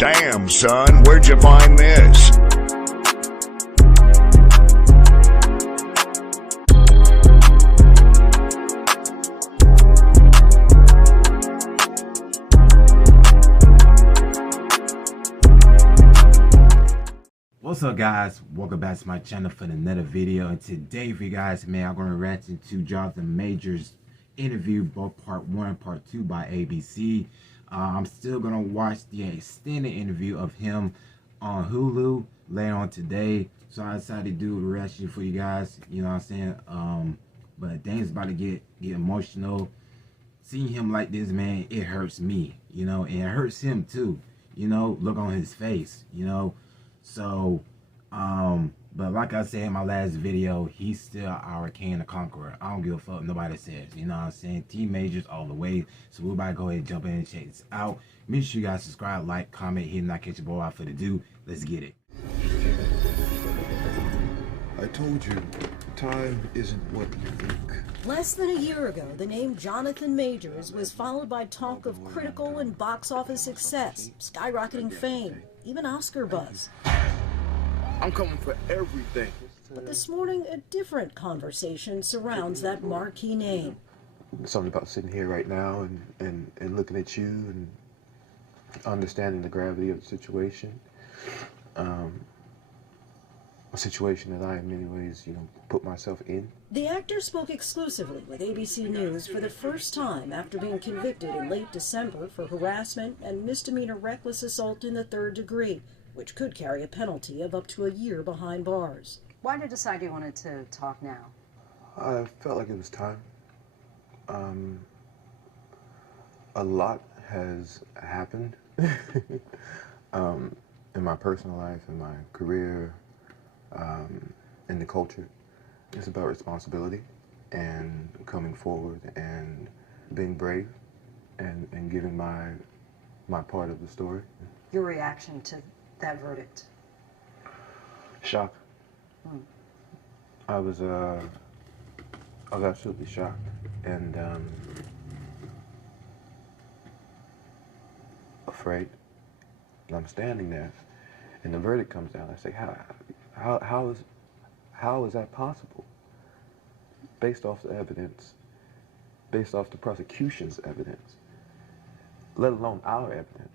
Damn, son, where'd you find this? What's up, guys? Welcome back to my channel for another video. And today for you guys, man, I'm going to react to Johnathan Majors interview, both part 1 and part 2 by ABC. I'm still going to watch the extended interview of him on Hulu later on today. So I decided to do a reaction for you guys, you know what I'm saying? But things about to get emotional. Seeing him like this, man, it hurts me, you know, and it hurts him too, you know, look on his face, you know. So, but like I said in my last video, he's still our king the conqueror. I don't give a fuck nobody says, you know what I'm saying? Team Majors all the way. So we're about to go ahead and jump in and check this out. Make sure you guys subscribe, like, comment, hit, and catch your boy out for the do. Let's get it. I told you, time isn't what you think. Less than a year ago, the name Johnathan Majors was followed by talk of critical and box office success, skyrocketing fame, even Oscar buzz. I'm coming for everything. But this morning, a different conversation surrounds that marquee name. Something about sitting here right now and looking at you and understanding the gravity of the situation. A situation that I, in many ways, you know, put myself in. The actor spoke exclusively with ABC News for the first time after being convicted in late December for harassment and misdemeanor reckless assault in the 3rd degree, which could carry a penalty of up to a year behind bars. Why did you decide you wanted to talk now? I felt like it was time. A lot has happened in my personal life, in my career, in the culture. It's about responsibility and coming forward and being brave and giving my part of the story. Your reaction to that verdict? Shock. I was absolutely shocked, and afraid. And I'm standing there, and the verdict comes down. I say, how is that possible? Based off the evidence, based off the prosecution's evidence, let alone our evidence.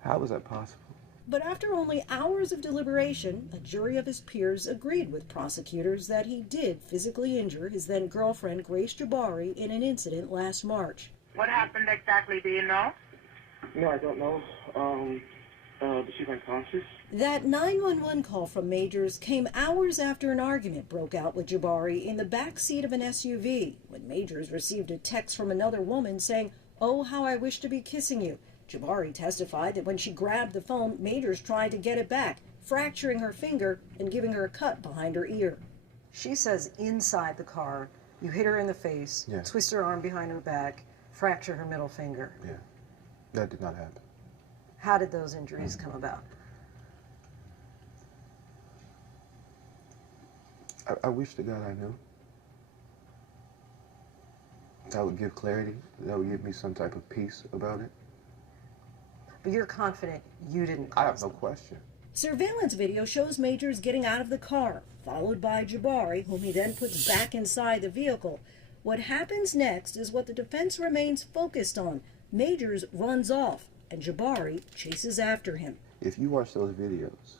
How is that possible? But after only hours of deliberation, a jury of his peers agreed with prosecutors that he did physically injure his then-girlfriend Grace Jabari in an incident last March. What happened exactly, do you know? No, I don't know. She's unconscious. That 911 call from Majors came hours after an argument broke out with Jabari in the back seat of an SUV, when Majors received a text from another woman saying, "Oh, how I wish to be kissing you." Jabari testified that when she grabbed the phone, Majors tried to get it back, fracturing her finger and giving her a cut behind her ear. She says inside the car, you hit her in the face, Yeah. twist her arm behind her back, fracture her middle finger. Yeah, that did not happen. How did those injuries come about? I wish to God I knew. That would give clarity. That would give me some type of peace about it. But you're confident you didn't I have cause no them. question. Surveillance video shows Majors getting out of the car, followed by Jabari, whom he then puts back inside the vehicle. What happens next is what the defense remains focused on. Majors runs off, and Jabari chases after him. If you watch those videos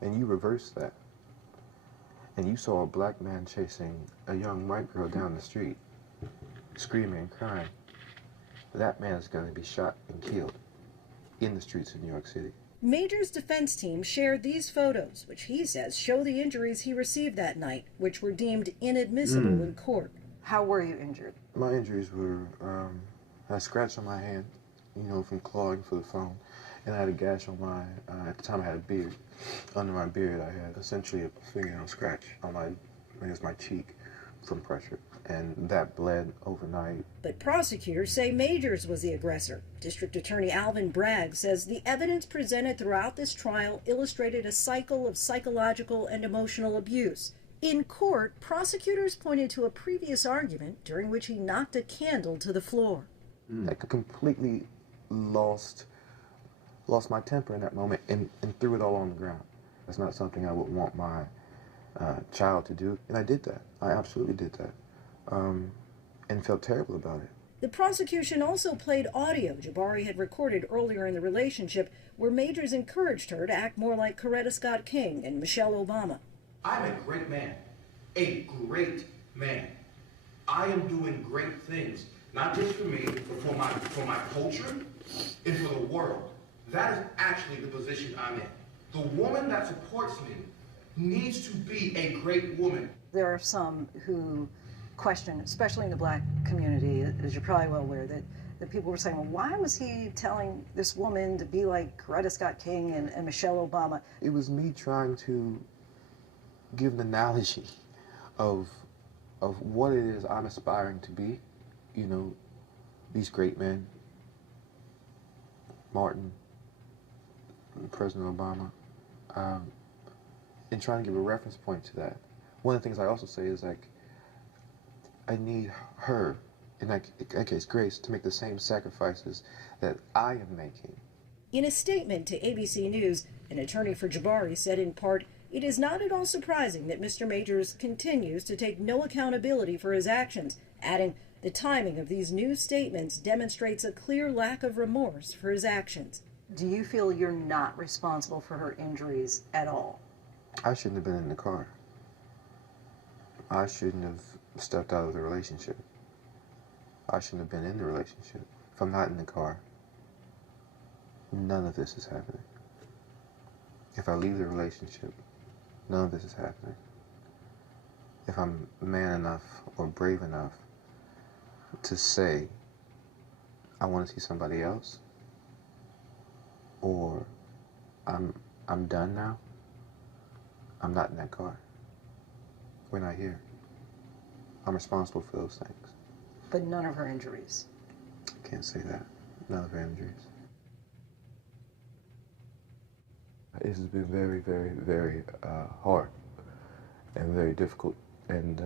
and you reverse that, and you saw a black man chasing a young white girl down the street, screaming and crying, that man is going to be shot and killed in the streets of New York City. Majors' defense team shared these photos, which he says show the injuries he received that night, which were deemed inadmissible in court. How were you injured? My injuries were a scratch on my hand, you know, from clawing for the phone, and I had a gash on my, at the time I had a beard. Under my beard I had essentially a fingernail scratch on my, I guess my cheek from pressure, and that bled overnight. But prosecutors say Majors was the aggressor. District Attorney Alvin Bragg says the evidence presented throughout this trial illustrated a cycle of psychological and emotional abuse. In court, prosecutors pointed to a previous argument during which he knocked a candle to the floor. I completely lost lost my temper in that moment and threw it all on the ground. That's not something I would want my child to do. And I did that. I absolutely did that. And felt terrible about it. The prosecution also played audio Jabari had recorded earlier in the relationship where Majors encouraged her to act more like Coretta Scott King and Michelle Obama. I'm a great man. A great man. I am doing great things, not just for me, but for my culture and for the world. That is actually the position I'm in. The woman that supports me needs to be a great woman. There are some who question, especially in the black community, as you're probably well aware, that people were saying, well, why was he telling this woman to be like Coretta Scott King and Michelle Obama? It was me trying to give an analogy of what it is I'm aspiring to be. You know, these great men, Martin, President Obama, and trying to give a reference point to that. One of the things I also say is, like, I need her, in that case, Grace, to make the same sacrifices that I am making. In a statement to ABC News, an attorney for Jabari said in part, "It is not at all surprising that Mr. Majors continues to take no accountability for his actions," adding, "The timing of these new statements demonstrates a clear lack of remorse for his actions." Do you feel you're not responsible for her injuries at all? I shouldn't have been in the car. I shouldn't have stepped out of the relationship. I shouldn't have been in the relationship. If I'm not in the car, none of this is happening. If I leave the relationship, none of this is happening. If I'm man enough or brave enough to say, I want to see somebody else, or I'm done now, I'm not in that car. We're not here. I'm responsible for those things. But none of her injuries. I can't say that. None of her injuries. This has been very, very, very hard and very difficult and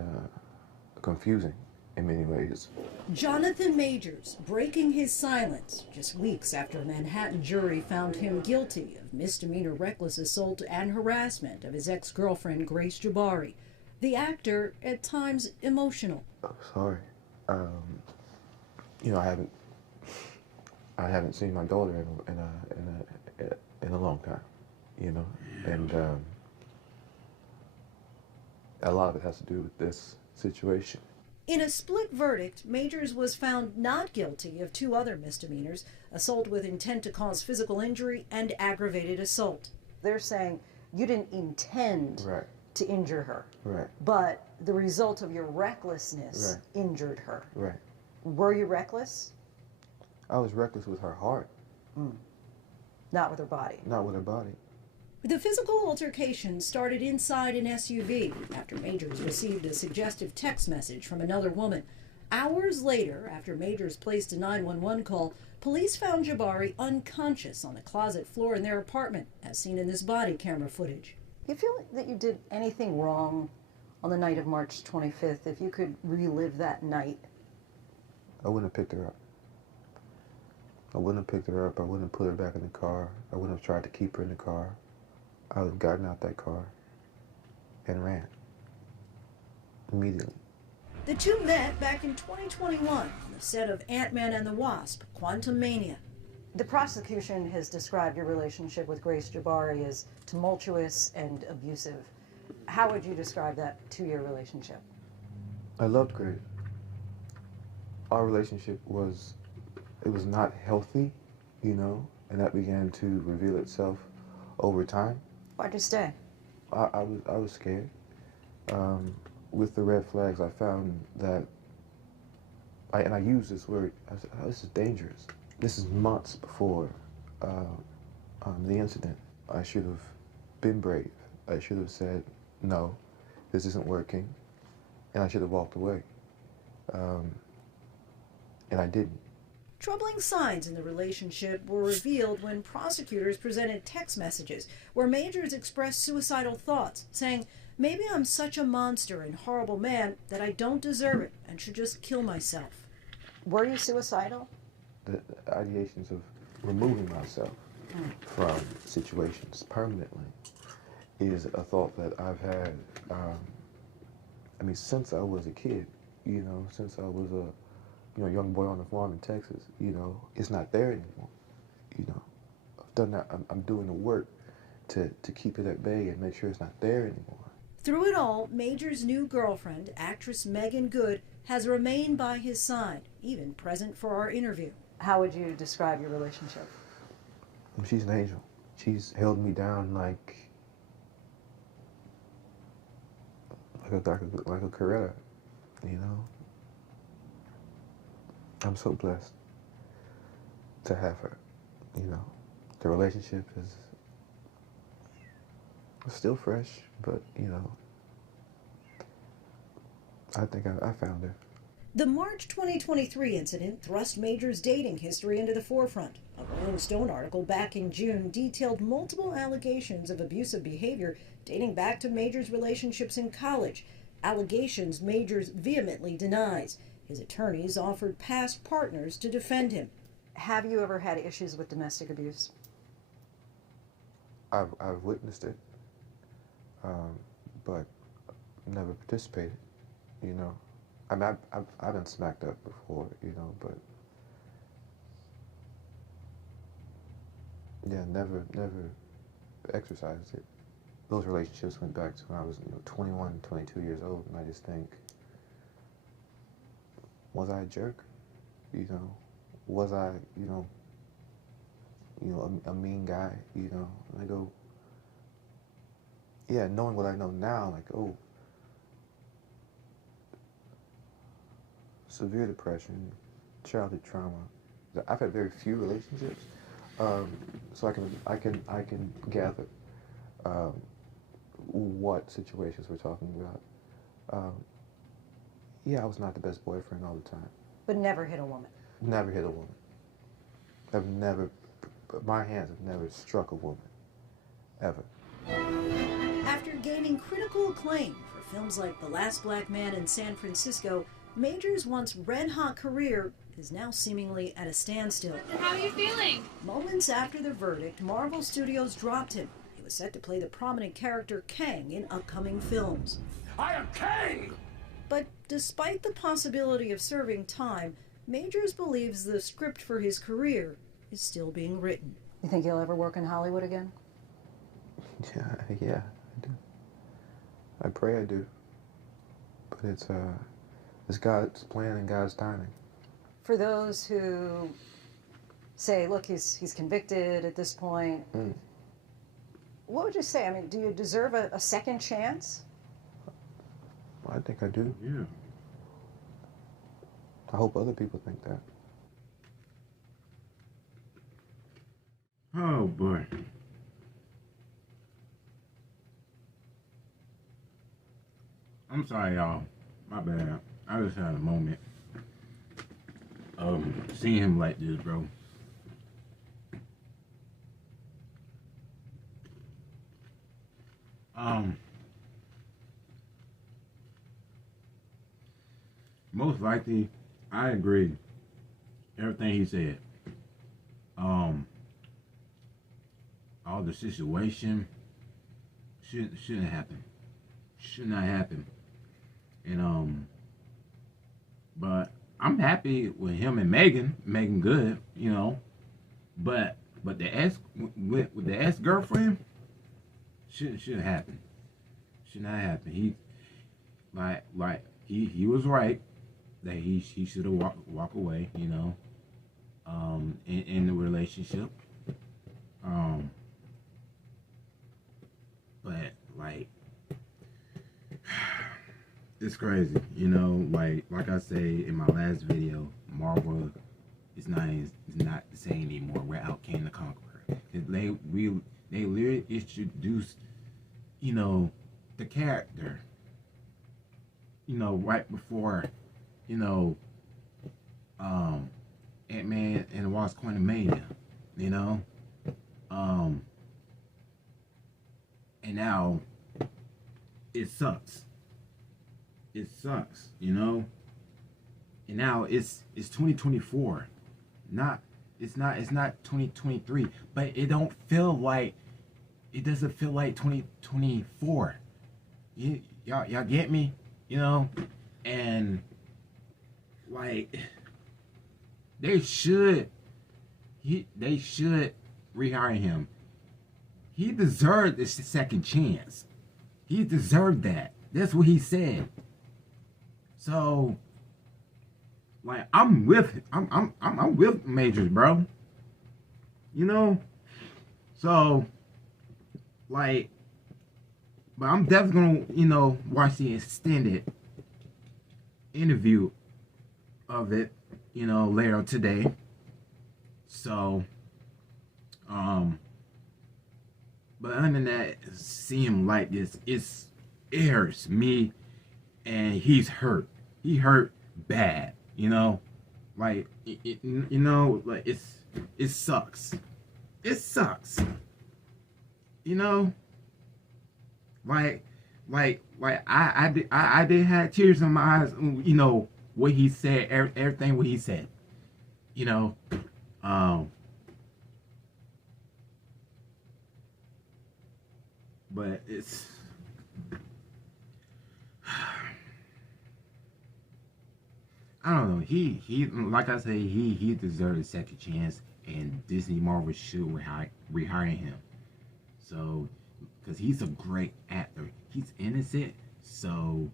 confusing in many ways. Johnathan Majors breaking his silence just weeks after a Manhattan jury found him guilty of misdemeanor reckless assault and harassment of his ex-girlfriend Grace Jabari. The actor, at times, emotional. I'm sorry. You know, I haven't seen my daughter in a long time. You know, and a lot of it has to do with this situation. In a split verdict, Majors was found not guilty of 2 other misdemeanors, assault with intent to cause physical injury and aggravated assault. They're saying you didn't intend Right. to injure her, Right. but the result of your recklessness injured her. Right. Were you reckless? I was reckless with her heart, Not with her body. not with her body. The physical altercation started inside an SUV after Majors received a suggestive text message from another woman. Hours later, after Majors placed a 911 call, police found Jabari unconscious on the closet floor in their apartment, as seen in this body camera footage. You feel that you did anything wrong on the night of March 25th? If you could relive that night? I wouldn't have picked her up. I wouldn't have picked her up. I wouldn't have put her back in the car. I wouldn't have tried to keep her in the car. I would have gotten out that car and ran immediately. The two met back in 2021 on the set of Ant-Man and the Wasp: Quantumania. The prosecution has described your relationship with Grace Jabari as tumultuous and abusive. How would you describe that 2-year relationship? I loved Grace. Our relationship was not healthy, you know, and that began to reveal itself over time. Why'd you stay? I was scared. With the red flags, I found that, and I use this word, I said, oh, this is dangerous. This is months before the incident. I should have been brave. I should have said, no, this isn't working, and I should have walked away. And I didn't. Troubling signs in the relationship were revealed when prosecutors presented text messages where Majors expressed suicidal thoughts, saying, "Maybe I'm such a monster and horrible man that I don't deserve it and should just kill myself." Were you suicidal? The ideations of removing myself from situations permanently is a thought that I've had, since I was a kid, since I was a young boy on the farm in Texas, it's not there anymore. I've done that. I'm doing the work to keep it at bay and make sure it's not there anymore. Through it all, Major's new girlfriend, actress Megan Good, has remained by his side, even present for our interview. How would you describe your relationship? She's an angel. She's held me down like a Coretta, I'm so blessed to have her. The relationship is still fresh, but I think I found her. The March 2023 incident thrust Major's dating history into the forefront. A Rolling Stone article back in June detailed multiple allegations of abusive behavior dating back to Major's relationships in college, allegations Majors vehemently denies. His attorneys offered past partners to defend him. Have you ever had issues with domestic abuse? I've witnessed it, but never participated, I've been smacked up before, but yeah, never exercised it. Those relationships went back to when I was 21, 22 years old, and I just think, was I a jerk? Was I, a mean guy? And I go, yeah, knowing what I know now, like, oh, severe depression, childhood trauma. I've had very few relationships, so I can gather what situations we're talking about. Yeah, I was not the best boyfriend all the time. But never hit a woman? Never hit a woman. My hands have never struck a woman, ever. After gaining critical acclaim for films like The Last Black Man in San Francisco, Major's once red-hot career is now seemingly at a standstill. How are you feeling? Moments after the verdict, Marvel Studios dropped him. He was set to play the prominent character Kang in upcoming films. I am Kang! But despite the possibility of serving time, Majors believes the script for his career is still being written. You think you'll ever work in Hollywood again? Yeah, I do. I pray I do. But it's God's plan and God's timing. For those who say, look, he's convicted at this point, what would you say? Do you deserve a second chance? Well, I think I do. Yeah. I hope other people think that. Oh boy. I'm sorry, y'all. My bad. I just had a moment. Seeing him like this, bro. Most likely, I agree. Everything he said. All the situation shouldn't happen. Should not happen. And but I'm happy with him and Megan Good, But the with the ex-girlfriend shouldn't happen. Should not happen. He was right that he should have walk away, in the relationship. But it's crazy, like I say in my last video, Marvel is not the same anymore. We're out King the Conqueror. They literally introduced, the character, right before, Ant-Man and the Wasp Quantumania, and now it sucks. It sucks, And now it's 2024. It's not 2023, but it doesn't feel like 2024. Y'all get me? You know? And like they should rehire him. He deserved this second chance. He deserved that. That's what he said. So like I'm with Majors, bro. You know? So like, but I'm definitely gonna, watch the extended interview of it, later today. So, but other than that, seeing him like this, it hurts me, and he's hurt. He hurt bad, like like it sucks. It sucks, like I did have tears in my eyes, what he said, everything what he said, but it's I don't know. He like I say, he deserved a second chance, and Disney Marvel should rehire him. So, because he's a great actor, he's innocent. So,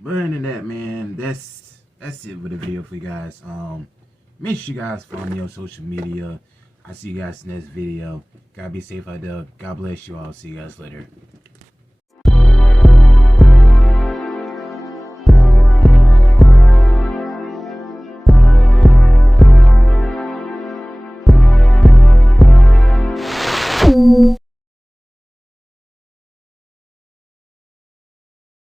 but other than that, man, that's it for the video for you guys. Make sure you guys follow me on social media. I'll see you guys next video. Gotta be safe out there. God bless you all. See you guys later.